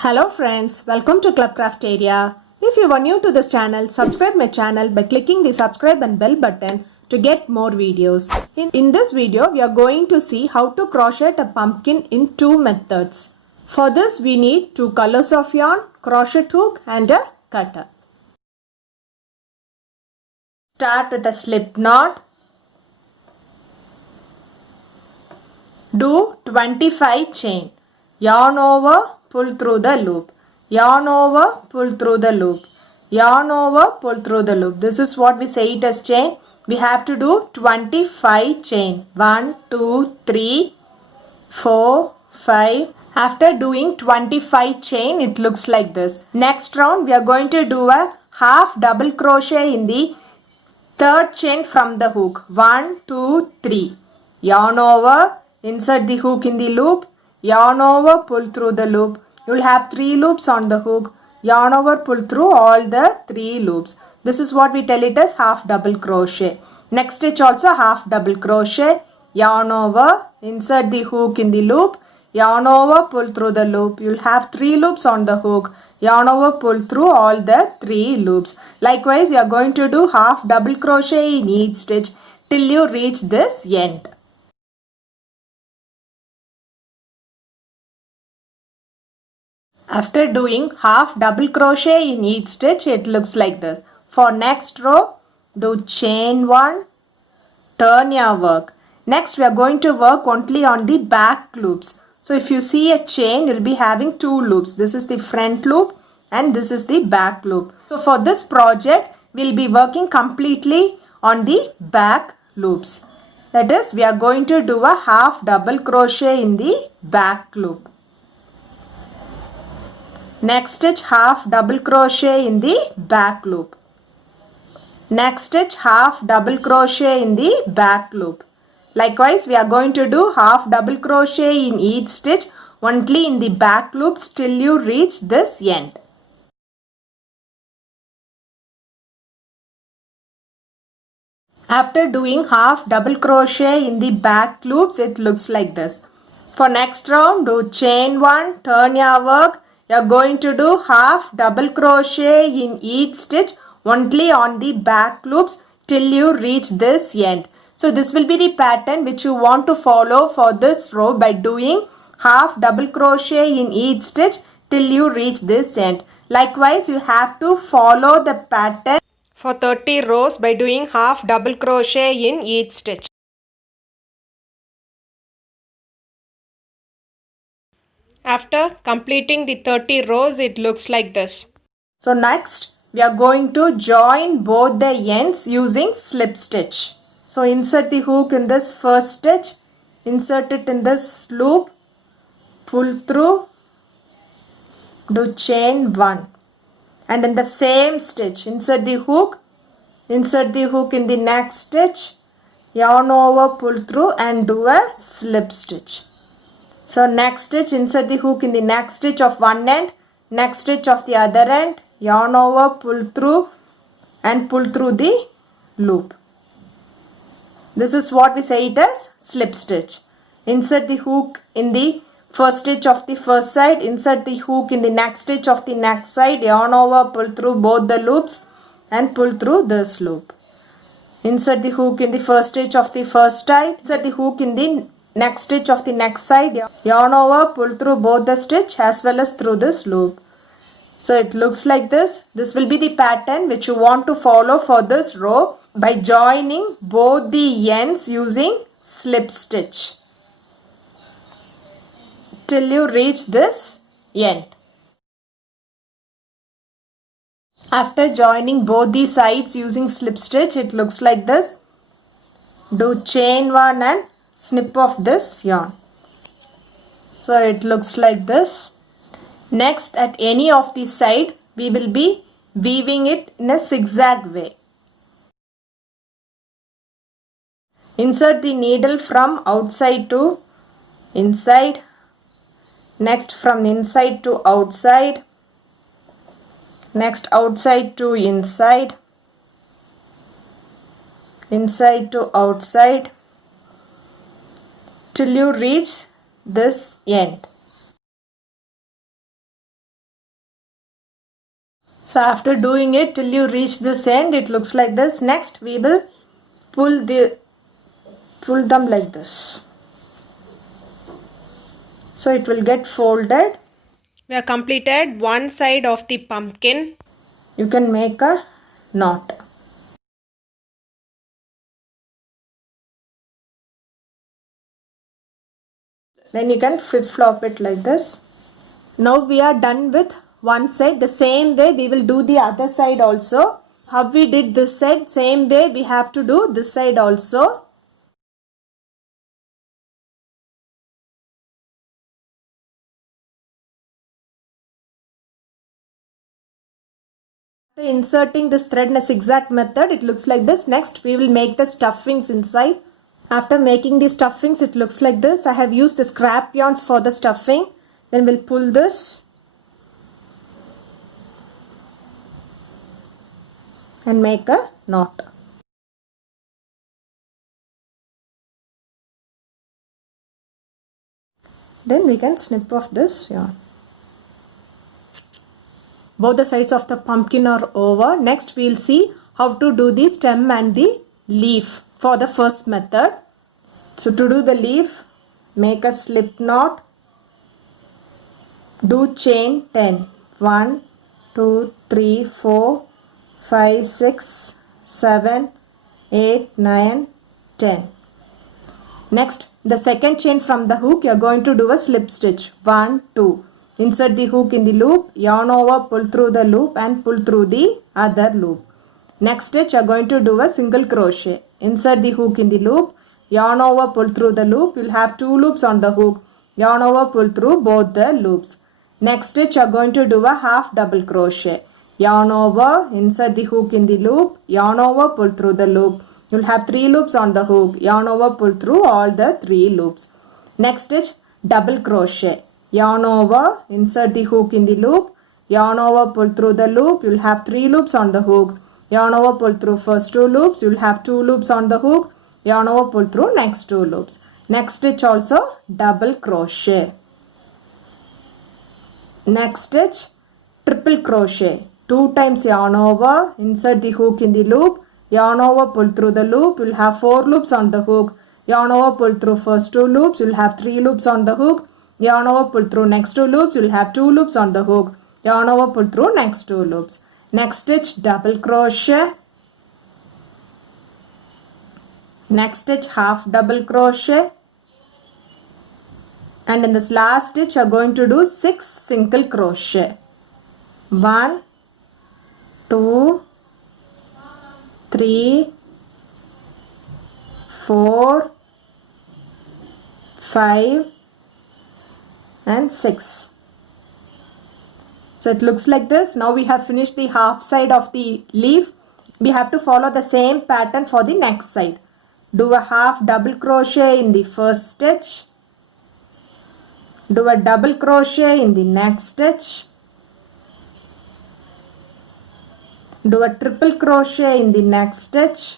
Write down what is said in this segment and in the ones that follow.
Hello friends, welcome to Clubcraft area. If you are new to this channel, subscribe my channel by clicking the subscribe and bell button to get more videos. In this video, we are going to see how to crochet a pumpkin in two methods. For this, we need two colors of yarn, crochet hook and a cutter. Start with a slip knot. Do 25 chain. Yarn over, pull through the loop. Yarn over, pull through the loop. Yarn over, pull through the loop. This is what we say it as chain. We have to do 25 chain. 1, 2, 3, 4, 5. After doing 25 chain, it looks like this. Next round, we are going to do a half double crochet in the third chain from the hook. 1, 2, 3. Yarn over, insert the hook in the loop. Yarn over, pull through the loop. You will have 3 loops on the hook. Yarn over, pull through all the 3 loops. This is what we tell it as half double crochet. Next stitch also half double crochet. Yarn over, insert the hook in the loop. Yarn over, pull through the loop. You will have 3 loops on the hook. Yarn over, pull through all the 3 loops. Likewise, you are going to do half double crochet in each stitch till you reach this end. After doing half double crochet in each stitch, it looks like this. For next row, do chain 1, turn your work. Next, we are going to work only on the back loops. So if you see a chain, you will be having 2 loops. This is the front loop and this is the back loop. So for this project, we will be working completely on the back loops. That is, we are going to do a half double crochet in the back loop. Next stitch half double crochet in the back loop. Next stitch half double crochet in the back loop. Likewise, we are going to do half double crochet in each stitch only in the back loops till you reach this end. After doing half double crochet in the back loops, it looks like this. For next round, do chain 1, turn your work. You are going to do half double crochet in each stitch only on the back loops till you reach this end. So this will be the pattern which you want to follow for this row by doing half double crochet in each stitch till you reach this end. Likewise, you have to follow the pattern for 30 rows by doing half double crochet in each stitch. After completing the 30 rows, it looks like this. So next, we are going to join both the ends using slip stitch. So insert the hook in this first stitch, insert it in this loop, pull through, do chain 1. And in the same stitch, insert the hook in the next stitch, yarn over, pull through and do a slip stitch. So next stitch, insert the hook in the next stitch of one end, next stitch of the other end, yarn over, pull through and pull through the loop. This is what we say it as slip stitch. Insert the hook in the first stitch of the first side, insert the hook in the next stitch of the next side, yarn over, pull through both the loops and pull through this loop. Insert the hook in the first stitch of the first side, insert the hook in the next stitch of the next side, yarn over, pull through both the stitch as well as through this loop. So it looks like this. This will be the pattern which you want to follow for this row by joining both the ends using slip stitch till you reach this end. After joining both the sides using slip stitch, it looks like this. Do chain 1 and snip off this yarn. So it looks like this. Next, at any of the side, we will be weaving it in a zigzag way. Insert the needle from outside to inside. Next, from inside to outside. Next, outside to inside. Inside to outside till you reach this end. So after doing it till you reach this end, it looks like this. Next we will pull them like this. So it will get folded. We have completed one side of the pumpkin. You can make a knot. Then you can flip-flop it like this. Now we are done with one side. The same way we will do the other side also. How we did this side, same way we have to do this side also. After inserting this thread in a zigzag method, it looks like this. Next we will make the stuffings inside. After making the stuffings, it looks like this. I have used the scrap yarns for the stuffing. Then we'll pull this and make a knot. Then we can snip off this yarn. Both the sides of the pumpkin are over. Next we will see how to do the stem and the leaf for the first method. So to do the leaf, make a slip knot. Do chain 10. 1, 2, 3, 4, 5, 6, 7, 8, 9, 10. Next, the second chain from the hook, you are going to do a slip stitch. 1, 2. Insert the hook in the loop, yarn over, pull through the loop and pull through the other loop. Next stitch, you are going to do a single crochet. Insert the hook in the loop, yarn over, pull through the loop. You will have 2 loops on the hook. Yarn over, pull through both the loops. Next stitch, you are going to do a half double crochet. Yarn over, insert the hook in the loop, yarn over, pull through the loop. You will have 3 loops on the hook. Yarn over, pull through all the 3 loops. Next stitch, double crochet. Yarn over, insert the hook in the loop, yarn over, pull through the loop. You will have 3 loops on the hook. Yarn over, pull through first 2 loops. You will have 2 loops on the hook. Yarn over, pull through next 2 loops. Next stitch also double crochet. Next stitch triple crochet. 2 times yarn over, insert the hook in the loop, yarn over, pull through the loop. You will have 4 loops on the hook. Yarn over, pull through first 2 loops. You will have 3 loops on the hook. Yarn over, pull through next 2 loops. You will have 2 loops on the hook. Yarn over, pull through next 2 loops. Next stitch double crochet. Next stitch half double crochet. And in this last stitch you are going to do 6 single crochet. 1, 2, 3, 4, 5 and 6. So it looks like this. Now we have finished the half side of the leaf. We have to follow the same pattern for the next side. Do a half double crochet in the first stitch. Do a double crochet in the next stitch. Do a triple crochet in the next stitch.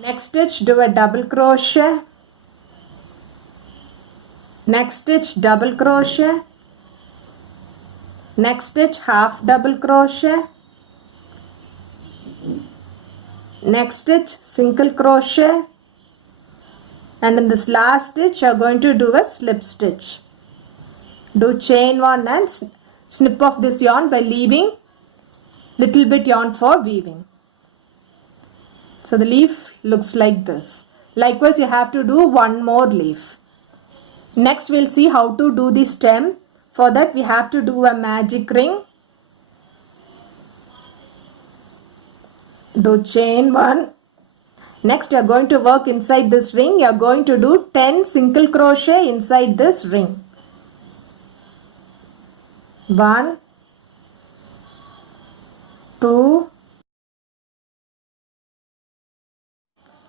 Next stitch, do a double crochet. Next stitch, double crochet. Next stitch, half double crochet. Next stitch, single crochet. And in this last stitch you are going to do a slip stitch. Do chain 1 and snip off this yarn by leaving little bit yarn for weaving. So the leaf looks like this. Likewise you have to do one more leaf. Next we'll see how to do the stem. For that we have to do a magic ring. Do chain 1. Next you are going to work inside this ring. You are going to do 10 single crochet inside this ring. 1, 2.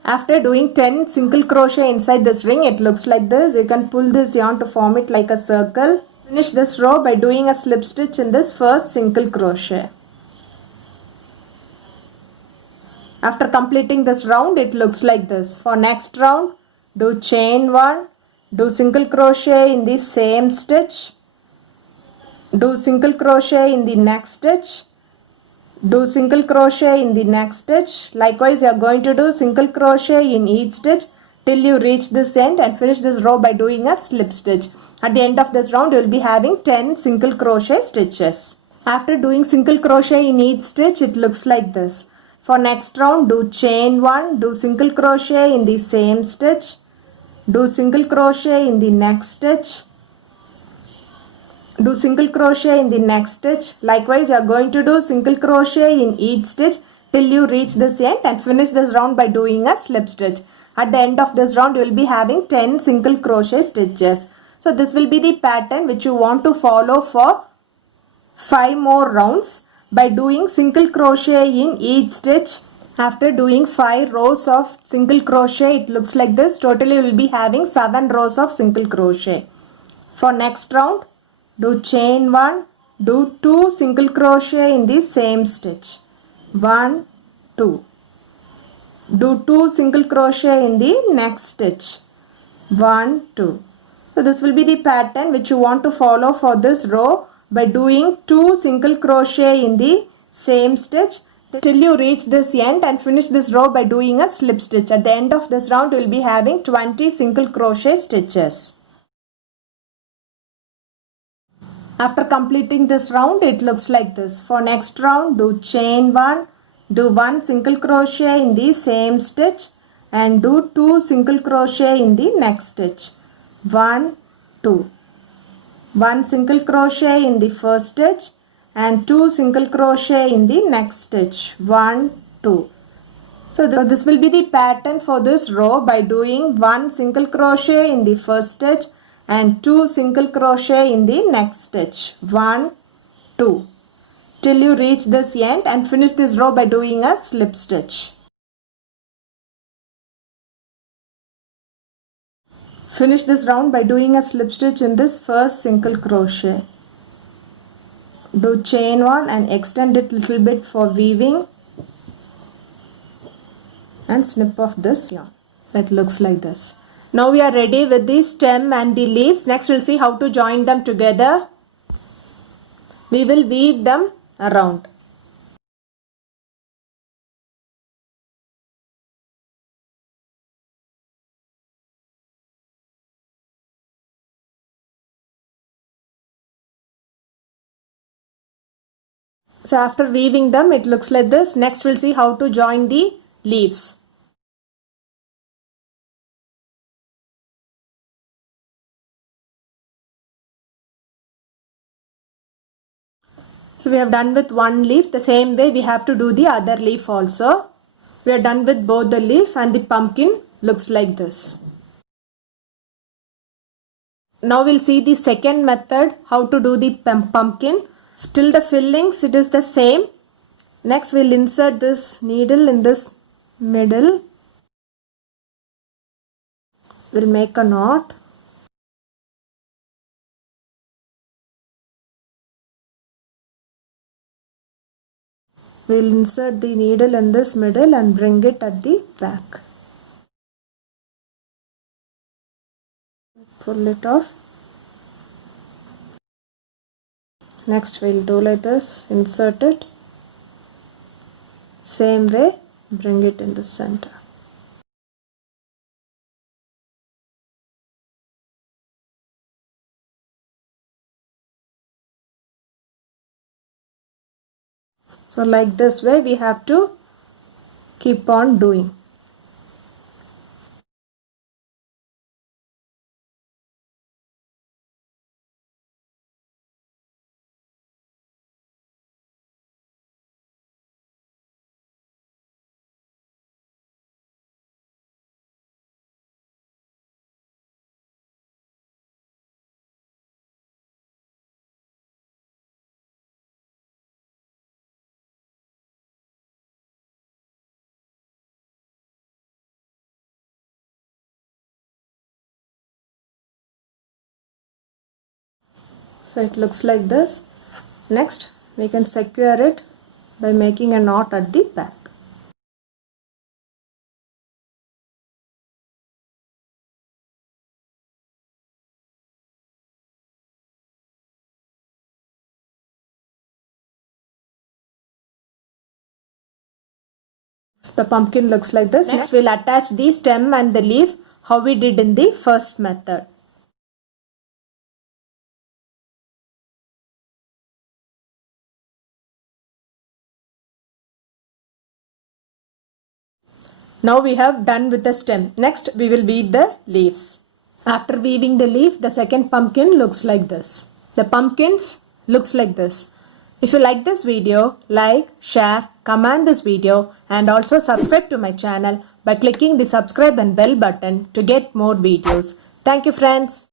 After doing 10 single crochet inside this ring, it looks like this. You can pull this yarn to form it like a circle. Finish this row by doing a slip stitch in this first single crochet. After completing this round, it looks like this. For next round, do chain 1, do single crochet in the same stitch, do single crochet in the next stitch, do single crochet in the next stitch. Likewise, you are going to do single crochet in each stitch till you reach this end and finish this row by doing a slip stitch. At the end of this round, you will be having 10 single crochet stitches. After doing single crochet in each stitch, it looks like this. For next round, do chain 1, do single crochet in the same stitch, do single crochet in the next stitch, do single crochet in the next stitch. Likewise, you are going to do single crochet in each stitch till you reach this end and finish this round by doing a slip stitch. At the end of this round, you will be having 10 single crochet stitches. So this will be the pattern which you want to follow for 5 more rounds by doing single crochet in each stitch. After doing 5 rows of single crochet, it looks like this. Totally, you will be having 7 rows of single crochet. For next round, do chain 1, do 2 single crochet in the same stitch, 1, 2. Do 2 single crochet in the next stitch, 1, 2. So this will be the pattern which you want to follow for this row by doing 2 single crochet in the same stitch till you reach this end and finish this row by doing a slip stitch. At the end of this round, you will be having 20 single crochet stitches. After completing this round, it looks like this. For next round, do chain 1, do 1 single crochet in the same stitch and do 2 single crochet in the next stitch, 1, 2. 1 single crochet in the first stitch and 2 single crochet in the next stitch, 1, 2. So this will be the pattern for this row by doing 1 single crochet in the first stitch and 2 single crochet in the next stitch, 1, 2, till you reach this end and finish this row by doing a slip stitch. Finish this round by doing a slip stitch in this first single crochet. Do chain 1 and extend it little bit for weaving and snip off this yarn. So it looks like this. Now we are ready with the stem and the leaves. Next we'll see how to join them together. We will weave them around. So after weaving them, it looks like this. Next we'll see how to join the leaves. So we have done with one leaf. The same way we have to do the other leaf also. We are done with both the leaf and the pumpkin looks like this. Now we'll see the second method, how to do the pumpkin. Till the fillings it is the same. Next we'll insert this needle in this middle. We'll make a knot. We'll insert the needle in this middle and bring it at the back. Pull it off. Next we'll do like this, insert it. Same way, bring it in the center. So like this way we have to keep on doing. So it looks like this. Next we can secure it by making a knot at the back. The pumpkin looks like this. Next, we'll attach the stem and the leaf how we did in the first method. Now we have done with the stem. Next, we will weave the leaves. After weaving the leaf, the second pumpkin looks like this. The pumpkins looks like this. If you like this video, like, share, comment this video and also subscribe to my channel by clicking the subscribe and bell button to get more videos. Thank you friends.